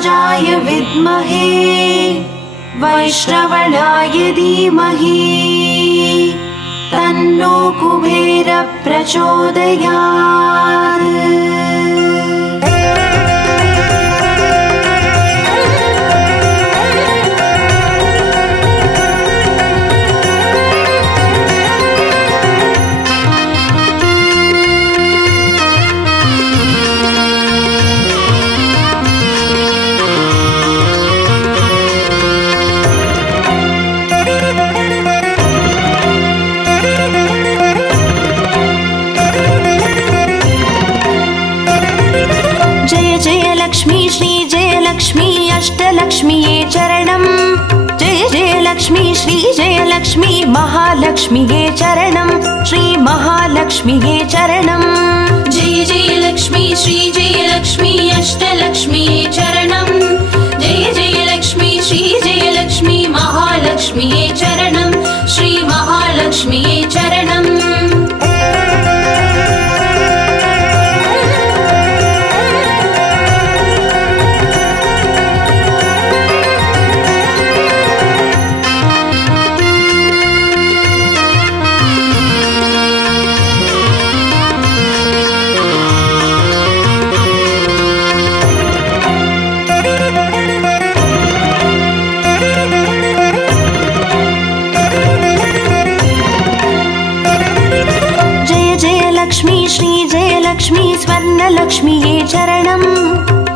राजाय विद्महे वैश्रवणाय धीमहि तन्नो कुबेर प्रचोदयात्। लक्ष्मी श्री जय लक्ष्मी अष्टलक्ष्मीये चरणं। जय जय लक्ष्मी श्री जय लक्ष्मी महालक्ष्मीये चरणं। श्री महालक्ष्मीये चरणं। जय जय लक्ष्मी श्री जय लक्ष्मी अष्टलक्ष्मीये चरणं। जय जय लक्ष्मी श्री जय लक्ष्मी महालक्ष्मीये चरणं। श्री महालक्ष्मीये चरणं। लक्ष्मी स्वर्णलक्ष्मीये चरणं।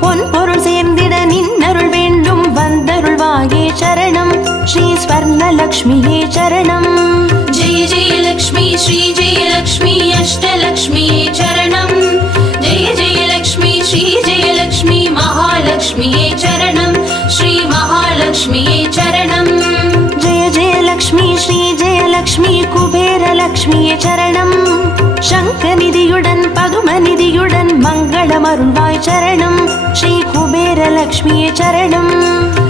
பொன்பொருள் சேர்ந்திட நின்னருள் வேண்டும் வந்தருள்வாயே சரணம்। ஸ்ரீ ஸ்வர்ணலக்ஷ்மியே சரணம்। जय जय लक्ष्मी श्री जय लक्ष्मी अष्टलक्ष्मीये चरणं। जय जय लक्ष्मी श्री जय लक्ष्मी महालक्ष्मीये चरणं। श्री महालक्ष्मीये चरणं। जय जय लक्ष्मी श्री जय लक्ष्मी कुबेरलक्ष्मीये चरणं। शङ्खनिधियुடன் पदुमनिधियुடன் मङ्गलमरुள்வாய் चरणं। श्री कुबेरलक्ष्मीये चरणं।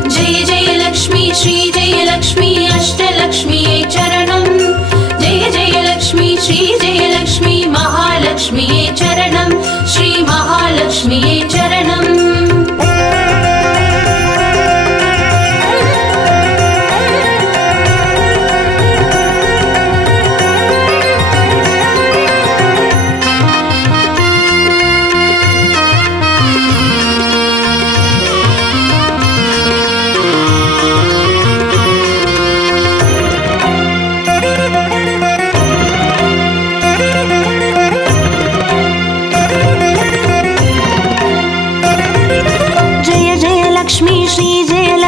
जय जय लक्ष्मी श्री जय लक्ष्मी अष्टलक्ष्मीये चरणं। जय जय लक्ष्मी श्री जय लक्ष्मी महालक्ष्मीये चरणं। श्री महालक्ष्मीये चरणं।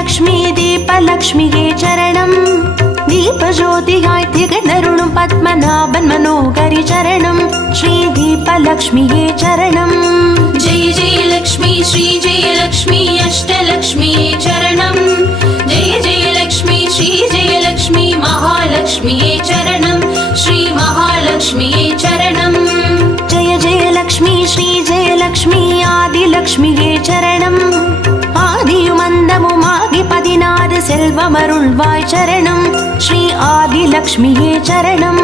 लक्ष्मी दीपलक्ष्मीये चरणं। दीपज्योतियाय திகழ்ந்தருளும் பத்மநாபன் मनोहरि चरणं। श्री दीपलक्ष्मीये चरणं। जय जय लक्ष्मी श्री जय लक्ष्मी अष्टलक्ष्मीये चरणं। जय जय लक्ष्मी श्री जय लक्ष्मी महालक्ष्मीये चरणं। श्री महालक्ष्मीये चरणं। जय जय लक्ष्मी श्री जय लक्ष्मी आदिलक्ष्मीये चरणं। ஆதியுமந்தமுமாகி 16 செல்வமருள்வாய் சரணம்। ஸ்ரீ ஆதிலக்ஷ்மியே சரணம்।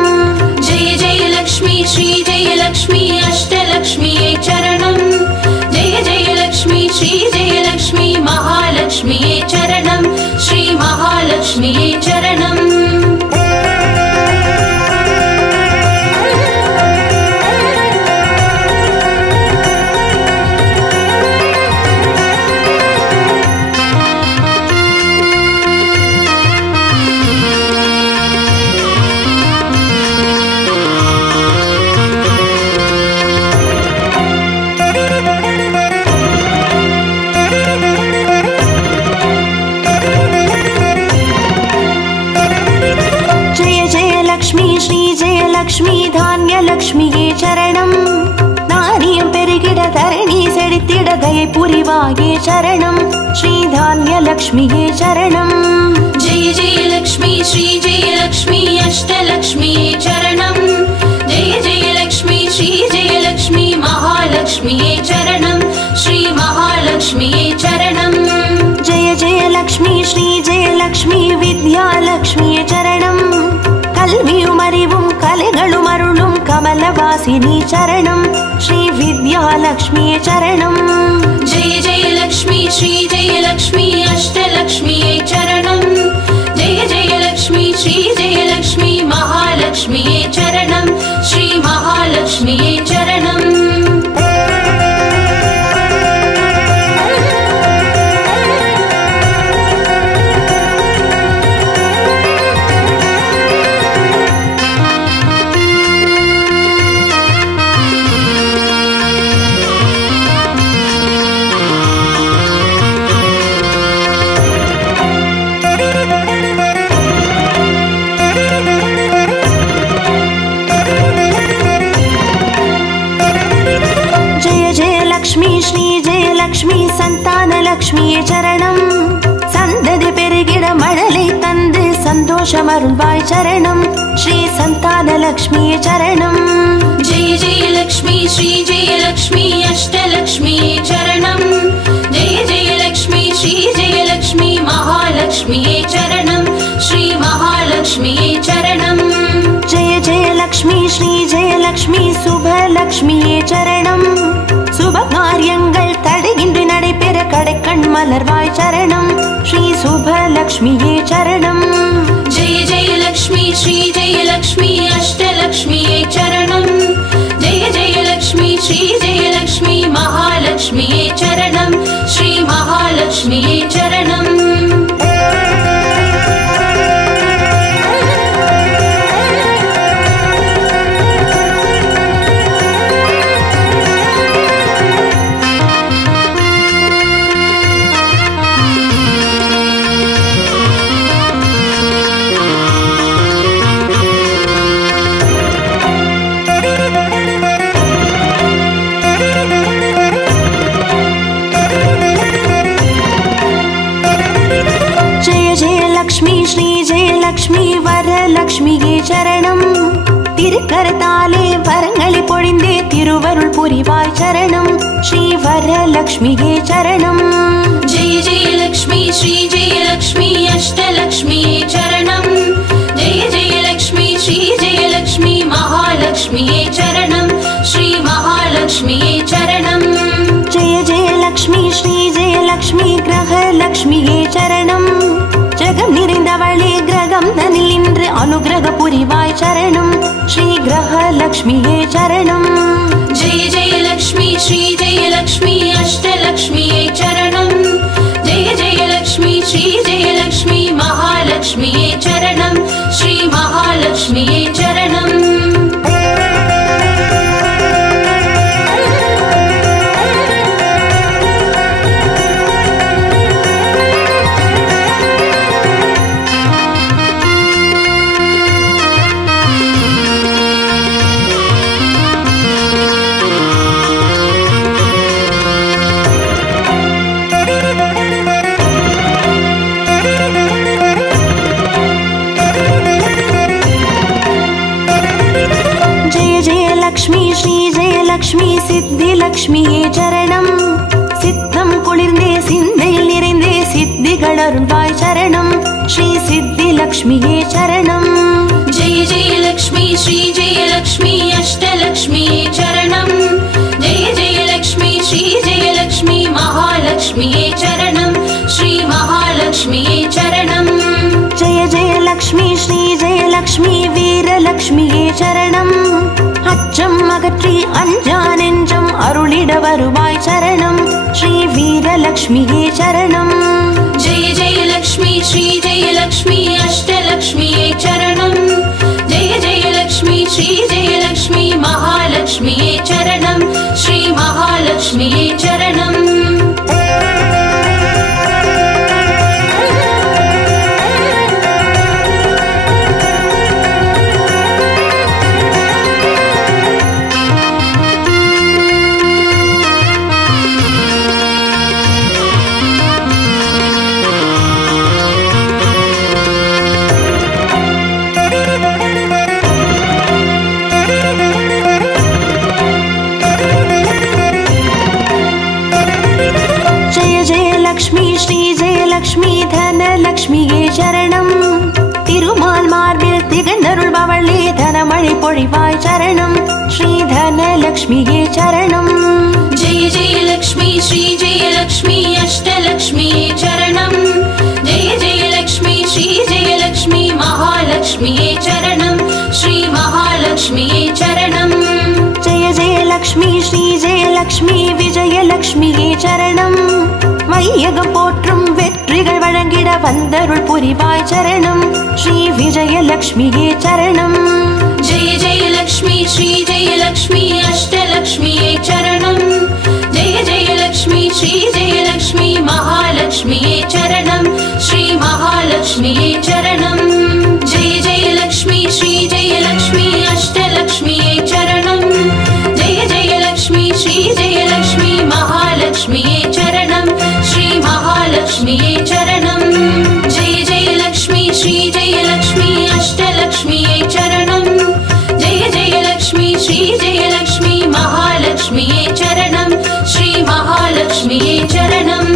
जय जय लक्ष्मी श्री जय लक्ष्मी अष्टलक्ष्मीये चरणं। जय जय लक्ष्मी श्री जय लक्ष्मी महालक्ष्मीये चरणं। श्री महालक्ष्मीये चरणं। लक्ष्मी धान्यलक्ष्मीये चरणं। नारियं पेरुगिड धरणी सेडित्तिड दयै पुरिवाये चरणं। श्री धान्यलक्ष्मीये चरणं। जय जय लक्ष्मी श्री जय लक्ष्मी अष्टलक्ष्मीये चरणं। जय जय लक्ष्मी श्री जय लक्ष्मी महालक्ष्मीये चरणं। श्री महालक्ष्मीये चरणं। जय जय लक्ष्मी श्री जय लक्ष्मी विद्यालक्ष्मीये चरणं। कल्वियुम அறிவும் கலைகளும் அருளும் கமலவா विद्यावासिनी चरणं श्री विद्यालक्ष्मी चरणं जय जय लक्ष्मी श्री जय लक्ष्मी अष्टलक्ष्मी चरणं जय जय लक्ष्मी श्री जय लक्ष्मी महालक्ष्मी चरणं श्री महालक्ष्मी चरणं லக்ஷ்மி சந்தான லக்ஷ்மியே சரணம் சந்ததி பெருகிட மழலை தந்து சந்தோஷம் அருள்வாய் சரணம் ஸ்ரீ சந்தான லக்ஷ்மியே சரணம் जय जय लक्ष्मी श्री जय लक्ष्मी अष्टलक्ष्मी चरणं जय जय लक्ष्मी श्री जय लक्ष्मी महालक्ष्मी चरणं श्री महालक्ष्मी चरणं जय जय लक्ष्मी श्री जय लक्ष्मी शुभ लक्ष्मिये चरणं शुभ காரியங்கள் தடையின்றி நடைபெற கடைக்கண் மலர்வாய் சரணம் ஸ்ரீ சுப லக்ஷ்மியே சரணம் जय जय लक्ष्मी श्री जय लक्ष्मी अष्टलक्ष्मी चरणं जय जय लक्ष्मी श्री जय लक्ष्मी महालक्ष्मी चरणं श्री महालक्ष्मी चरणं श्री जय लक्ष्मी वरलक्ष्मिये चरणं திருக்கரத்தாலே வரங்களை பொழிந்தே திருவருள் புரிவாய் சரணம் ஸ்ரீ வரலக்ஷ்மியே சரணம் जय जय लक्ष्मी श्री जय लक्ष्मी अष्टलक्ष्मी चरणं जय जय लक्ष्मी श्री जय लक्ष्मी महालक्ष्मी चरणं श्री महालक्ष्मी चरणं जय जय लक्ष्मी श्री जय लक्ष्मी ग्रहलक्ष्मिये चरणं ஜகம் நிறைந்தவளே கிரகம் தனில் இன்று அனுகிரக புரிவாய் சரணம் ஸ்ரீ கிரகலக்ஷ்மியே சரணம் जय जय लक्ष्मी श्री जय लक्ष्मी अष्टलक्ष्मी चरणं जय जय लक्ष्मी श्री जय लक्ष्मी महालक्ष्मी चरणं श्री महालक्ष्मी चरणं श्री जय लक्ष्मी सिद्धिलक्ष्मिये चरणं सिद्धं कुளிர்ந்தே சிந்தையில் நிறைந்தே சித்திகள் அருள்வாய் சரணம் ஸ்ரீ सिद्धिलक्ष्मिये चरणं जय जय लक्ष्मी श्री जय लक्ष्मी अष्टलक्ष्मी चरणं जय जय लक्ष्मी श्री जय लक्ष्मी महालक्ष्मी चरणं श्री महालक्ष्मी चरणं जय जय लक्ष्मी श्री जय लक्ष्मी वीरलक्ष्मिये चरणं அச்சம் அகற்றி அஞ்சா நெஞ்சம் அருளிட வருவாய் சரணம் ஸ்ரீ வீரலக்ஷ்மியே சரணம் जय जय लक्ष्मी श्री जय लक्ष्मी अष्टलक्ष्मी चरणं जय जय लक्ष्मी श्री जय लक्ष्मी महालक्ष्मी चरणं श्री महालक्ष्मी चरणं லக்ஷ்மி தனலக்ஷ்மியே சரணம் திருமால் மார்பில் திகழ்ந்தருள்பவளே தனமழை மழை பொழிவாய் சரணம் ஸ்ரீ தனலக்ஷ்மியே சரணம். ஜெய ஜெய லக்ஷ்மி ஸ்ரீ ஜெய லக்ஷ்மி அஷ்டலக்ஷ்மியே சரணம். ஜெய ஜெய லக்ஷ்மி ஸ்ரீ ஜெய லக்ஷ்மி மகாலக்ஷ்மியே சரணம் ஸ்ரீ மகாலக்ஷ்மியே சரணம். ஜெய ஜெய லக்ஷ்மி ஸ்ரீ ஜெய லக்ஷ்மி விஜயலக்ஷ்மியே சரணம். வையகம் போற்றும் வெற்றிகள் வழங்கிட வந்தருள் புரிவாய் சரணம் ஸ்ரீ விஜயலக்ஷ்மியே சரணம். ஜெய ஜெய லக்ஷ்மி ஸ்ரீ ஜெய லக்ஷ்மி அஷ்டலக்ஷ்மியே சரணம். ஜெய ஜெய லக்ஷ்மி ஸ்ரீ ஜெய லக்ஷ்மி மகாலக்ஷ்மியே சரணம் ஸ்ரீ மகாலக்ஷ்மியே சரணம். ஜெய ஜெய லக்ஷ்மி ஸ்ரீ ஜெய லக்ஷ்மி அஷ்டலக்ஷ்மியே சரணம். ஜெய ஜெய லக்ஷ்மி ஸ்ரீ ஜெய லக்ஷ்மி மகாலக்ஷ்மியே சரணம் ஸ்ரீ மகாலக்ஷ்மியே சரணம். ஜெய ஜெய லக்ஷ்மி ஸ்ரீ ஜெய லக்ஷ்மி அஷ்டலக்ஷ்மியே சரணம். ஜெய ஜெய லக்ஷ்மி ஸ்ரீ ஜெய லக்ஷ்மி மகாலக்ஷ்மியே சரணம் ஸ்ரீ மகாலக்ஷ்மியே சரணம்.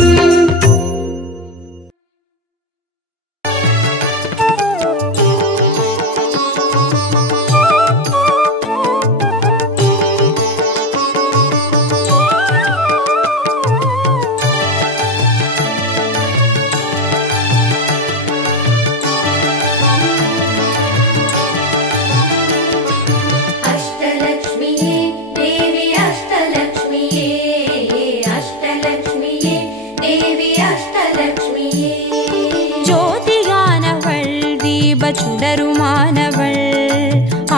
சுடருமானவள்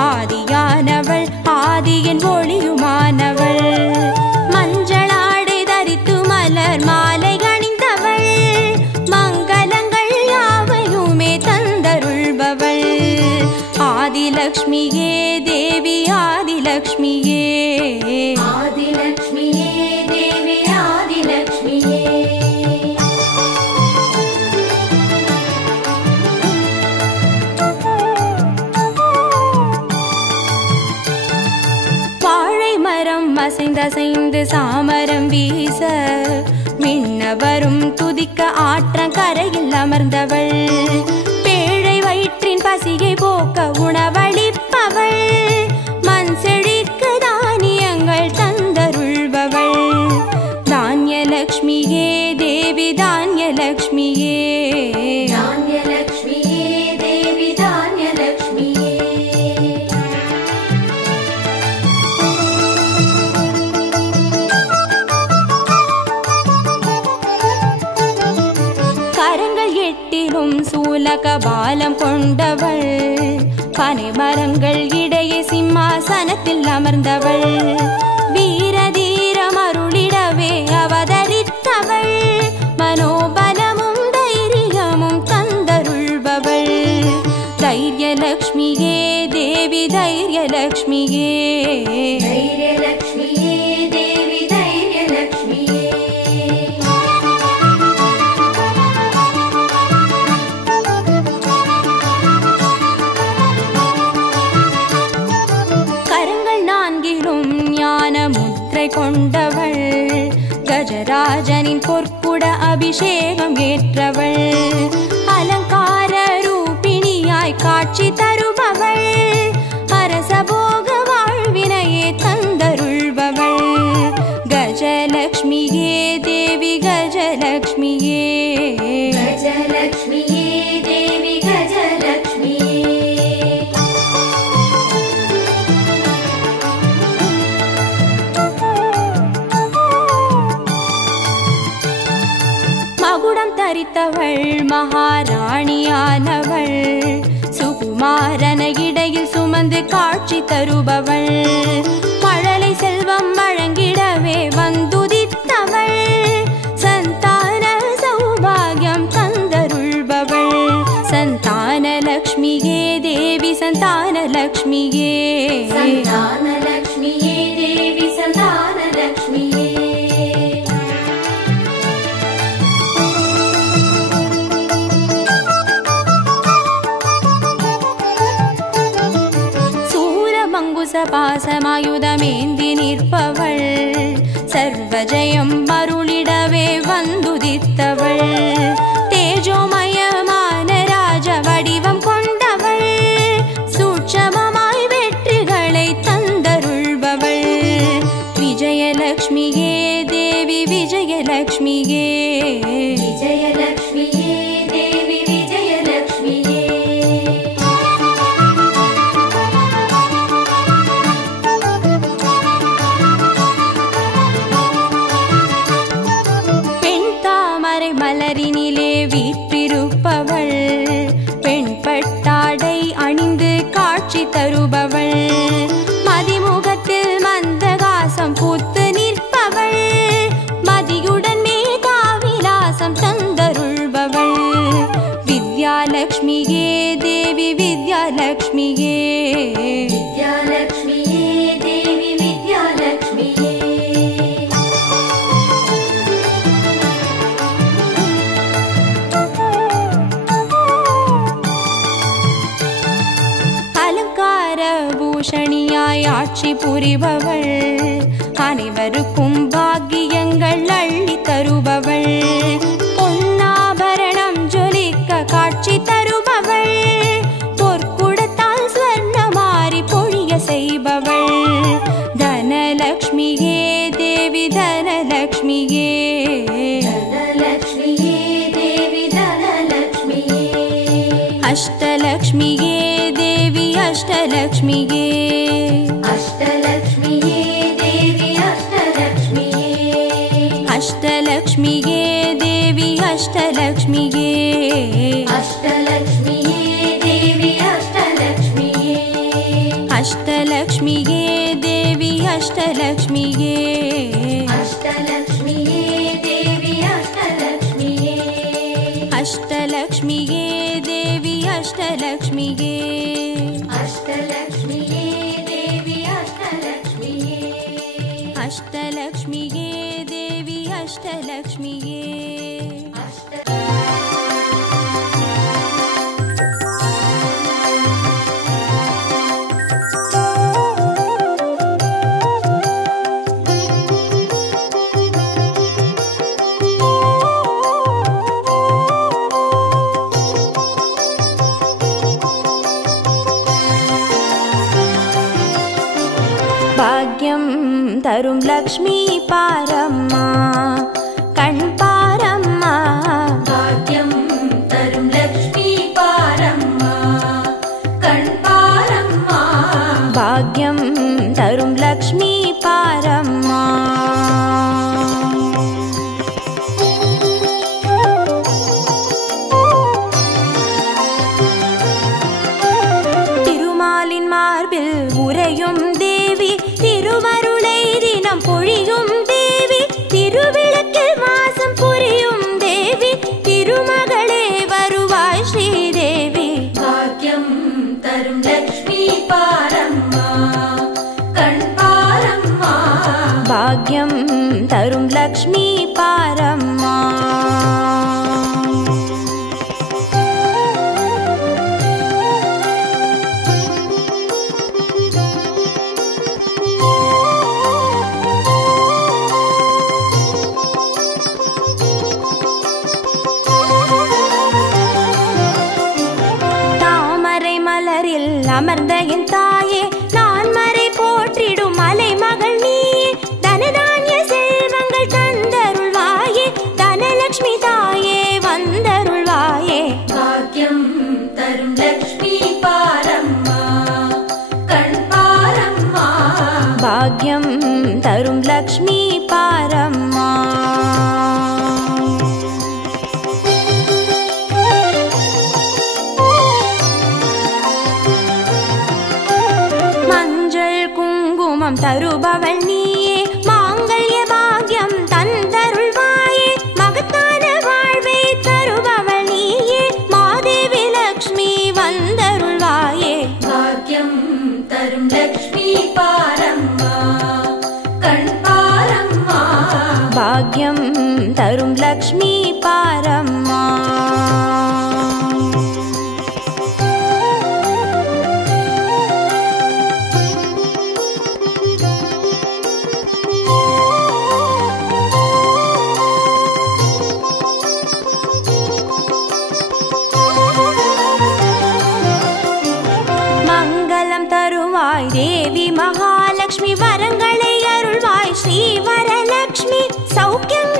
ஆதியானவள் ஆதியின் ஒளியுமானவள் மஞ்சளாடை தரித்து மலர் மாலை அணிந்தவள் மங்களங்கள் யாவையுமே தந்தருள்பவள் ஆதிலக்ஷ்மியே தேவி ஆதிலக்ஷ்மியே ஆதிலக்ஷ்மியே தேவி ஆதிலக்ஷ்மியே. அசைந்து சாமரம் வீச விண்ணவரும் துதிக்க ஆற்றங்கரையில் அமர்ந்தவள் பேழை வயிற்றின் பசியை போக்க உணவளிப்பவள் மண் செழிக்க தானியங்கள் தந்தருள்பவள் தானியலக்ஷ்மியே தேவி தானியலக்ஷ்மியே தானியலக்ஷ்மியே தேவி தானியலக்ஷ்மியே. சூலகபாலம் கொண்டவள் பனை மரங்கள் இடையே சிம்மாசனத்தில் அமர்ந்தவள் வீரதீரம் அருளிடவே அவதரித்தவள் மனோபலமும் தைரியமும் தந்தருள்பவள் தைரியலக்ஷ்மியே தேவி தைரியலக்ஷ்மியே தைரியலக்ஷ்மியே தேவி தைரியலக்ஷ்மியே. கொண்டவள் கஜராஜனின் பொற்குட அபிஷேகம் ஏற்றவள் அலங்கார ரூபிணியாய் காட்சி தருபவள் அரசபோக வாழ்வினையே தந்தருள்பவள் கஜலக்ஷ்மியே தேவி கஜலக்ஷ்மியே கஜலக்ஷ்மியே தேவி கஜலக்ஷ்மியே. மகுடம் தரித்தவள் மகாராணியானவள் சுகுமாரன இடையில் சுமந்து காட்சி தருபவள் மழலை செல்வம் வழங்கிடவே வந்துதித்தவள் சந்தான சௌபாகியம் தந்தருள்பவள் சந்தானலக்ஷ்மியே தேவி சந்தானலக்ஷ்மியே சந்தானலக்ஷ்மியே தேவி சந்தானலக்ஷ்மியே. பாசமாயுதமேந்தி நிற்பவள் சர்வஜயம் அருளிடவே வந்துதித்தவள் தேஜோமயமான ராஜ வடிவம் கொண்டவள் சூட்சமமாய் வெற்றி ವಿಜಯಲಕ್ಷ್ಮಿಗೆ ವಿಜಯಲಕ್ಷ್ಮಿಯೇ ದೇವಿ ವಿಜಯಲಕ್ಷ್ಮಿಯೇ பெண்தாமரை மலரினிலே வீற்றிருப்பவள் பெண்பட்டாடை அணிந்து காட்சி தருபவள் மதிமுகத்தில் மந்தகாசம் பூத்து நிற்பவள் மதியுடன் மேகாவிலாசம் தந்தருள்பவள் வித்யாலக்ஷ்மியே தேவி வித்யாலக்ஷ்மியே வித்யாலக்ஷ்மியே தேவி வித்யாலக்ஷ்மியே அலங்கார பூஷணியாய் ஆட்சி புரிபவள் அனைவருக்கும் பாக்கியங்கள் அள்ளி தருபவள் பொன்னாபரணம் ஜொலிக்க காட்சி தருபவள் பொற்குடத்தால் ஸ்வர்ணமாரி பொழிய செய்பவள் தனலக்ஷ்மியே தேவி தனலக்ஷ்மியே தனலக்ஷ்மியே தேவி தனலக்ஷ்மியே அஷ்டலக்ஷ்மியே தேவி அஷ்டலக்ஷ்மியே அஷ்டலக்ஷ்மியே தேவி அஷ்டலக்ஷ்மியே அஷ்டலக்ஷ்மியே தேவி அஷ்டலக்ஷ்மியே அஷ்டலக்ஷ்மியே தேவி அஷ்டலக்ஷ்மியே அஷ்டலக்ஷ்மியே தேவி அஷ்டலக்ஷ்மியே அஷ்டலக்ஷ்மியே தேவி அஷ்டலக்ஷ்மியே அஷ்டலக்ஷ்மியே தேவி அஷ்டலக்ஷ்மியே அஷ்டலக்ஷ்மியே தேவி அஷ்டலக்ஷ்மியே அஷ்டலக்ஷ்மியே தேவி அஷ்டலக்ஷ்மியே பாக்யம் தரும் லக்ஷ்மி பாரம்மா கண் பாரம்மா பாக்யம் தரும் லக்ஷ்மி பாரம்மா கண் பாரம்மா பாக்யம் தரும் லக்ஷ்மி பாரம்மா திருமாலின் மார்பில் உறையும் தேவி திருவருளை தினம் பொழியும் தேவி திருவிளக்கில் வாசம் புரியும் தேவி திருமகளே வருவாய் ஸ்ரீதேவி பாக்யம் தரும் லக்ஷ்மி பாரம்மா கண் பாரம்மா பாக்யம் தரும் லக்ஷ்மி பாரம்மா தாமரை மலரில் அமர்ந்த என் தாயே நான் மறை போற்றிடும் மலை மகள் நீயே தனதானிய செல்வங்கள் தந்தருள்வாயே தனலக்ஷ்மி தாயே வந்தருள்வாயே பாக்யம் தரும் லக்ஷ்மி பாரம்மா கண் பாரம்மா பாக்யம் தரும் லக்ஷ்மி பாரம்மா மஞ்சள் குங்குமம் தருபவள் நீயே மாங்கல்ய பாக்யம் தந்தருள்வாயே மகத்தான வாழ்வை தருபவள் நீயே மாதேவி லக்ஷ்மி வந்தருள்வாயே பாக்யம் தரும் லக்ஷ்மி பாரம்மா கண் பாரம்மா பாக்யம் தரும் லக்ஷ்மி பாரம்மா தேவி மகாலட்சுமி வரங்களை அருள்வாய் ஸ்ரீ வரலட்சுமி சௌக்கியம்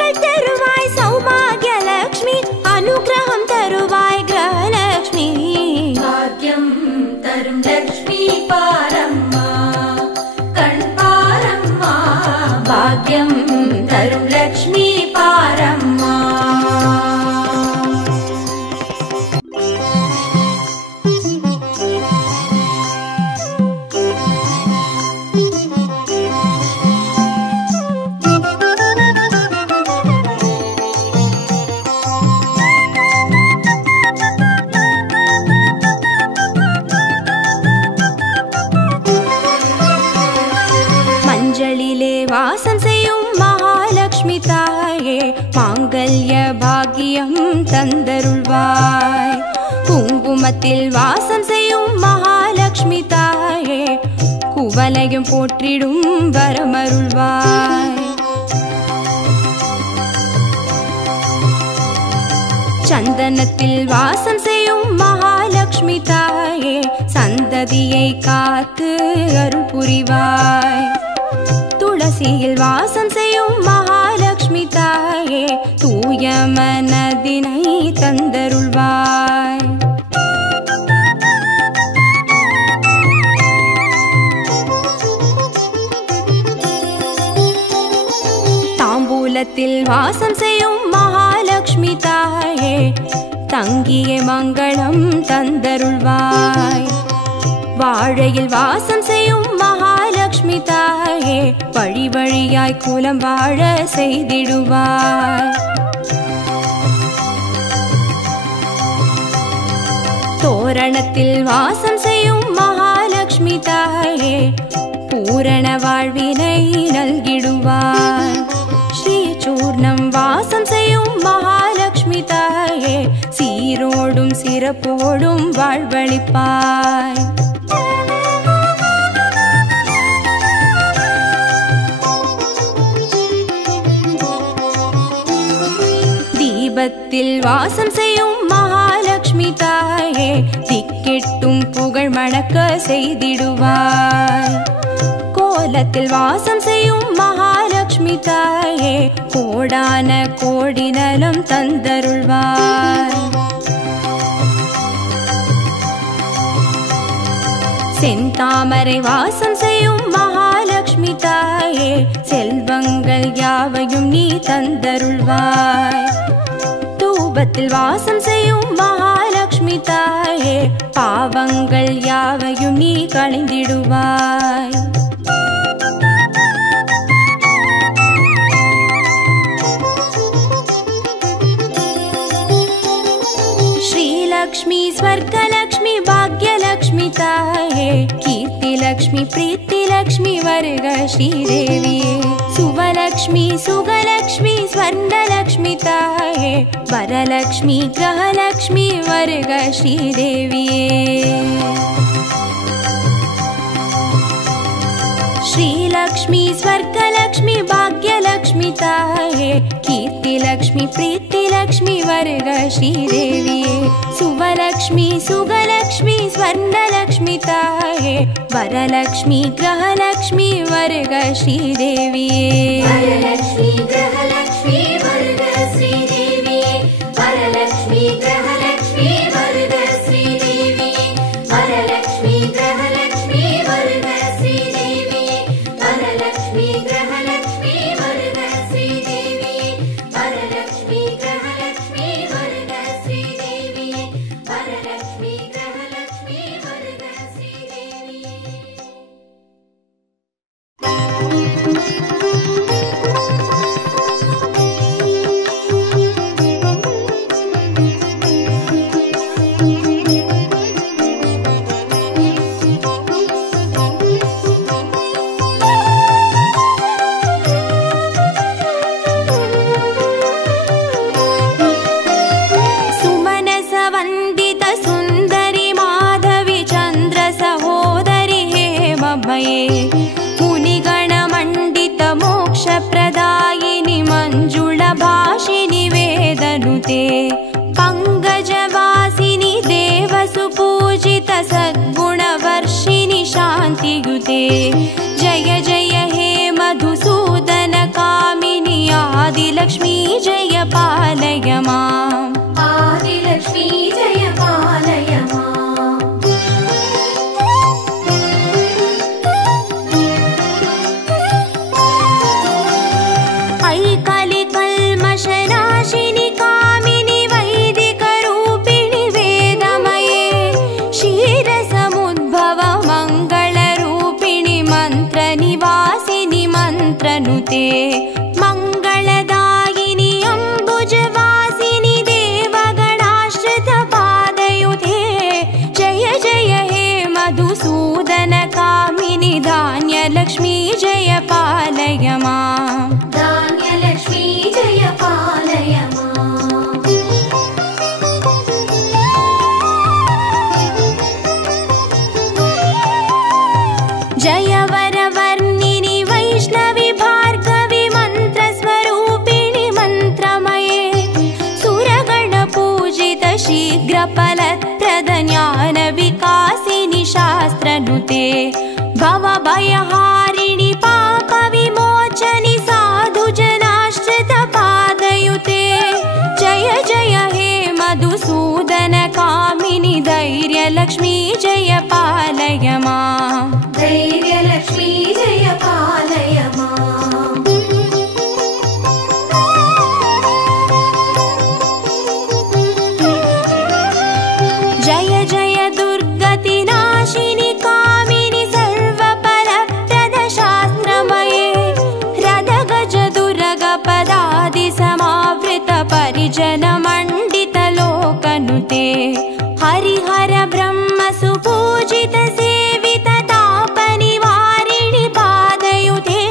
भाग्यं तरुं लक्ष्मी पारम्मा। வாசம் செய்யும் மகாலட்சுமி தாயே மாங்கல்ய பாக்கியம் தந்தருள்வாய். குங்குமத்தில் வாசம் செய்யும் மகாலட்சுமி தாயே குவலையும் போற்றிடும் வரமருள்வாய். சந்தனத்தில் வாசம் செய்யும் மகாலட்சுமி தாயே சந்ததியை காத்து அருள் புரிவாய். துளசியில் வாசம் செய்யும் மகாலட்சுமி தாயே தூய மனதினை தந்தருள்வாய். தாம்பூலத்தில் வாசம் செய்யும் மகாலட்சுமி தாயே தங்கிய மங்களம் தந்தருள்வாய். வாழையில் வாசம் செய்யும் மகாலட்சுமி தாயே வழி வழியாய் குலம் வாழ செய்திடுவாய். தோரணத்தில் வாசம் செய்யும் மகாலட்சுமி தாயே பூரண வாழ்வினை நல்கிடுவாய். ஸ்ரீ சூர்ணம் வாசம் செய்யும் மகாலட்சுமி தாயே சீரோடும் சிறப்போடும் வாழ்வளிப்பாய். தீபத்தில் வாசம் செய்யும் மகாலட்சுமி தாயே திக்கெட்டும் புகழ் மணக்க செய்திடுவாய். கோலத்தில் வாசம் செய்யும் மகாலட்சுமி தாயே கோடான கோடி நலம் தந்தருள்வாய். செந்தாமரை வாசம் செய்யும் மகாலட்சுமி தாயே செல்வங்கள் யாவையும் நீ தந்தருள்வாய். தூபத்தில் வாசம் செய்யும் மகாலட்சுமி தாயே பாவங்கள் யாவையும் நீ களைந்திடுவாய். श्रीलक्ष्मी स्वर्गलक्ष्मी भाग्यलक्ष्मी ताये कीर्तिलक्ष्मी प्रीतिलक्ष्मी वर्ग श्रीदेविये सुवलक्ष्मी सुगलक्ष्मी स्वर्णलक्ष्मी ताये वरलक्ष्मी ग्रहलक्ष्मी वर्ग श्रीदेविये श्रीलक्ष्मी स्वर्गलक्ष्मी भाग्यलक्ष्मी ताये कीर्तिलक्ष्मी प्रीतिलक्ष्मी वर्ग श्रीदेविये सुवलक्ष्मी सुगलक्ष्मी स्वर्णलक्ष्मी ताये वरलक्ष्मी ग्रहलक्ष्मी वर्ग श्रीदेविये वरलक्ष्मी ग्रहलक्ष्मी वर्ग श्रीदेविये वरलक्ष्मी ग्रहलक्ष्मी वर्ग श्रीदेविये वरलक्ष्मी ग्रहलक्ष्मी वर्ग श्रीदेविये वरलक्ष्मी ग्रहलक्ष्मी वर्ग श्रीदेविये वरलक्ष्मी ग्रहलक्ष्मी वर्ग श्रीदेविये वरलक्ष्मी ग्रहलक्ष्मी वर्ग श्रीदेविये शास्त्रनुते मङ्गलदायिनि अम्बुजवासिनि देवगणाश्रितपादयुते जय जय हे मधुसूदनकामिनि धान्यलक्ष्मी जय पालय माम् धान्यलक्ष्मी जय पालय माम् जय वरवर्णिनि वैष्णवि भार्गवि मन्त्रस्वरूपिणि मन्त्रमये सुरगणपूजित शीघ्रफलप्रद ज्ञानविकासिनि शास्त्रनुते भवभयहारिणि पापविमोचनि साधुजनाश्रितपादयुते जय जय हे मधुसूदनकामिनि धैर्यलक्ष्मी जय पालय माम् धैर्यलक्ष्मी जय पालय माम् जय जय दुर्गतिनाशिनि कामिनि सर्वफलप्रद शास्त्रमये रदगजदुर्गपदादिसमावृत परिजनमण्डितलोकनुते हरिहर ब्रह्म सुपूजित सेवित तापनिवारिणि पादयुते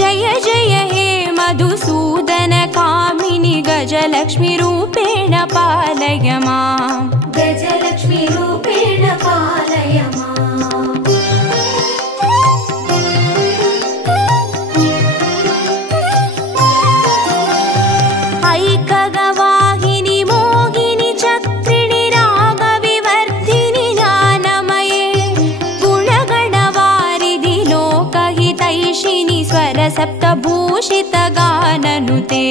जय जय हे मधुसूदनकामिनि गजलक्ष्मी रूपेण पालय माम् गजलक्ष्मी रूपेण पालय माम् ऐकगवाहिनि मोहिनि चक्रिणि रागविवर्धिनि ज्ञानमये गुणगणवारिधि लोकहितैषिणि स्वरसप्तभूषितगाननुते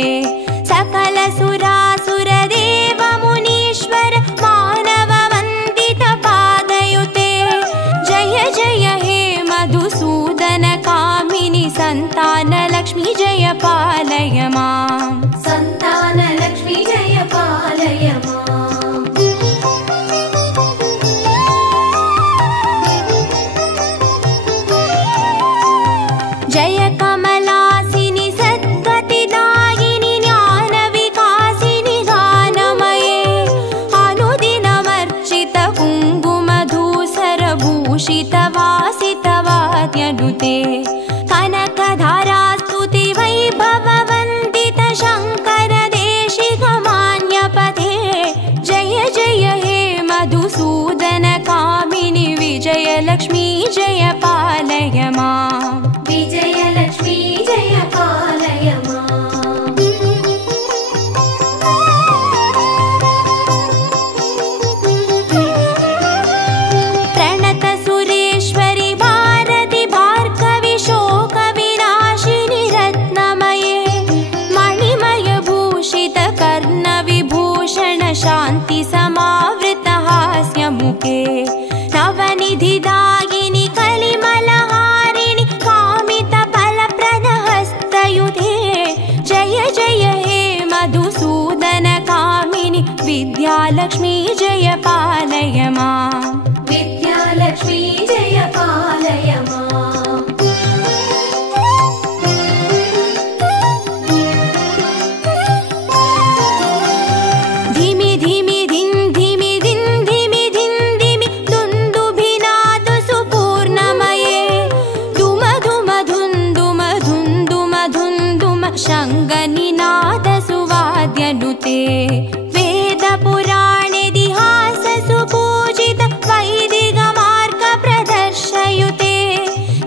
सकलसुरासुरदेव मुनीश्वर मानववन्दितपादयुते जय जय हे मधुसूदनकामिनि सन्तानलक्ष्मी जय पालय माम् सन्तानलक्ष्मी जय पालय माम् जय कमलासिनि सद्गतिदायिनि ज्ञानविकासिनि गानमये अनुदिनमर्चित कुङ्कुमधूसरभूषितवासितवाद्यनुते कनकधारास्तुति वैभववन्दित शङ्करदेशिकमान्यपते जय जय हे मधुसूदनकामिनि विजयलक्ष्मी जय पालय माम् विजयलक्ष्मी जय पालय माम् प्रणत सुरेश्वरि भारति भार्गवि शोकविनाशिनि रत्नमये मणिमय भूषित कर्णविभूषण शान्ति समावृत हास्यमुखे नवनिधिदायिनि कलिमलहारिणि कामितफलप्रदहस्तयुते जय जय हे मधुसूदनकामिनि विद्यालक्ष्मी जय पालय माम् विद्यालक्ष्मी जय पालय माम् धिमि धिमि धिन् धिमि धिन् धिमि धिन् धिमि दुन्दुभिनाद सुपूर्णमये धुम धुम धुन्दुम धुन्दुम धुन्दुम शङ्गनिनाद सुवाद्यनुते वेदपुराणेतिहास सुपूजित वैदिकमार्ग प्रदर्शयुते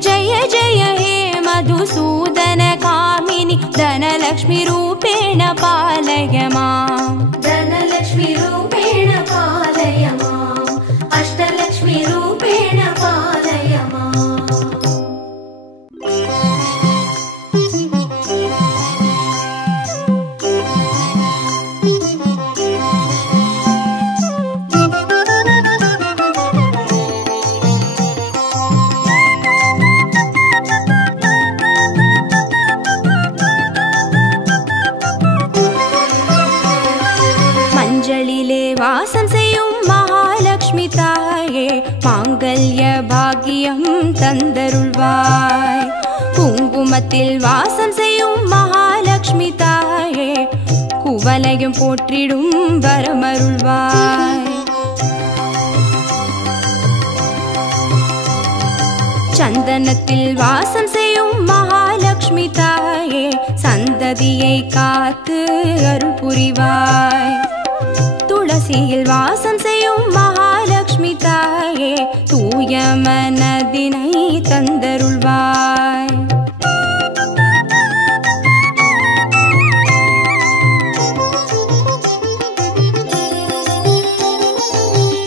जय जय हे मधुसूदनकामिनि धनलक्ष्मी रूपेण पालय माम् धनलक्ष्मी रूपेण पालय माम् अष्टलक्ष्मी रूपेण पालय माम् வாசம் செய்யும் மகாலட்சுமி தாயே மாங்கல்ய பாக்கியம் தந்தருள்வாய். பூங்கு குங்குமத்தில் வாசம் செய்யும் மகாலட்சுமி தாயே குவலையும் போற்றிடும் வரமருள்வாய். சந்தனத்தில் வாசம் செய்யும் மகாலட்சுமி தாயே சந்ததியை காத்து அருள் புரிவாய். துளசியில் வாசம் செய்யும் மகாலட்சுமி தாயே தூய மனதினை தந்தருள்வாய்.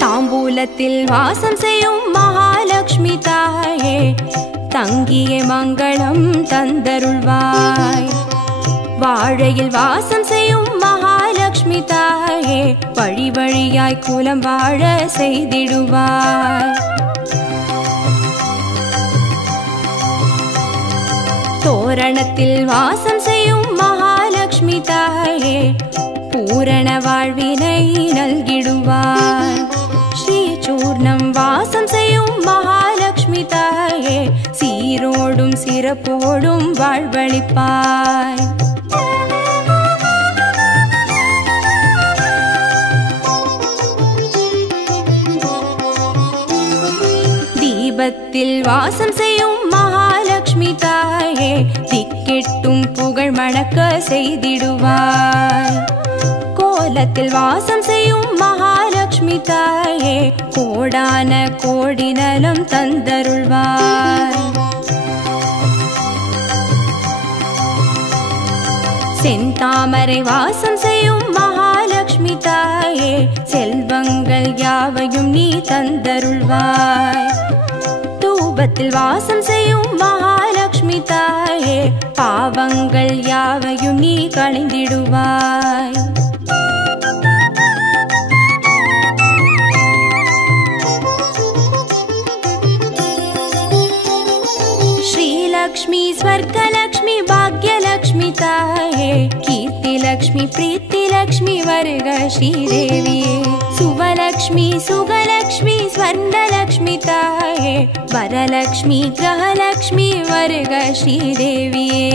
தாம்பூலத்தில் வாசம் செய்யும் மகாலட்சுமி தாயே தங்கிய மங்களம் தந்தருள்வாய். வாழையில் வாசம் செய்யும் மகாலட்சுமி தாயே வழி வழியாய் குலம் வாழ செய்திடுவாய். தோரணத்தில் வாசம் செய்யும் மகாலட்சுமி தாயே பூரண வாழ்வினை நல்கிடுவாய். ஸ்ரீசூர்ணம் வாசம் செய்யும் மகாலட்சுமி தாயே சீரோடும் சிறப்போடும் வாழ்வளிப்பாய். தீபத்தில் வாசம் செய்யும் மகாலட்சுமி தாயே திக்கெட்டும் புகழ் மணக்க செய்திடுவாய். கோலத்தில் வாசம் செய்யும் மகாலட்சுமி தாயே கோடான கோடி நலம் தந்தருள்வாய். செந்தாமரை வாசம் செய்யும் மகாலட்சுமி தாயே செல்வங்கள் யாவையும் நீ தந்தருள்வாய். தூபத்தில் வாசம் செய்யும் மகாலட்சுமி தாயே பாவங்கள் யாவையும் நீ களைந்திடுவாய். श्रीलक्ष्मी स्वर्गलक्ष्मी भाग्यलक्ष्मी ताये कीर्तिलक्ष्मी प्रीतिलक्ष्मी वर्ग श्रीदेविये सुवलक्ष्मी सुगलक्ष्मी स्वर्णलक्ष्मी ताये वरलक्ष्मी ग्रहलक्ष्मी वर्ग श्रीदेविये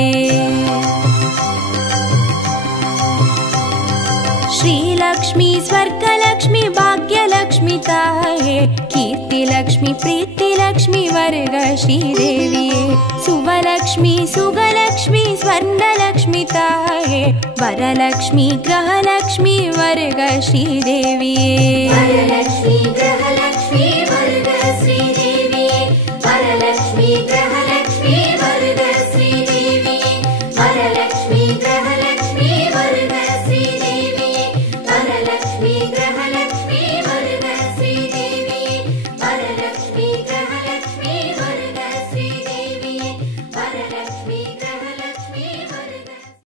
श्रीलक्ष्मी स्वर्गलक्ष्मी भाग्यलक्ष्मी ताये कीर्तिलक्ष्मी प्रीतिलक्ष्मी वर्ग श्रीदेविये सुवलक्ष्मी सुगलक्ष्मी स्वर्णलक्ष्मी ताये वरलक्ष्मी ग्रहलक्ष्मी वर्ग श्रीदेविये